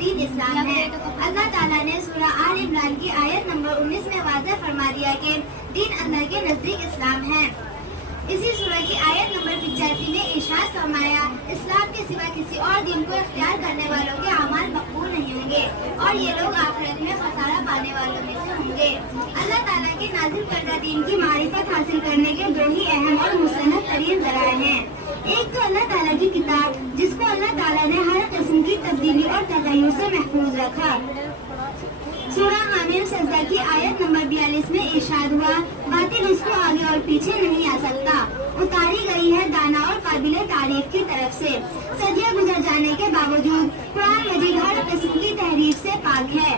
दीन इस्लाम है। अल्लाह ताला ने सूरह आल इमरान की आयत नंबर 19 में वाज़ेह फरमा दिया कि दीन अल्लाह के नजदीक इस्लाम है। इसी सूरह की आयत नंबर 85 में इरशाद फरमाया, इस्लाम के सिवा किसी और दीन को इख्तियार करने वालों के अमाल मकबूल नहीं होंगे और ये लोग आखिरत में खसारा पाने वालों में से होंगे। अल्लाह ताला के नाज़िल करदा दीन की मारिफत हासिल करने के दो ही अहम और मुस्तनद तरीन ज़राए हैं। एक तो अल्लाह ताला की किताब, जिसको अल्लाह ताला ने हर किस्म की तब्दीली और तगय्युर से महफूज रखा। सूरह हामिम सजदा की आयत नंबर 42 में इरशाद हुआ, बातिल उसको आगे और पीछे नहीं आ सकता, उतारी गई है दाना और काबिले तारीफ की तरफ से। सदियां गुजर जाने के बावजूद कुरान मजीद हर किस्म की तहरीफ से पाक है।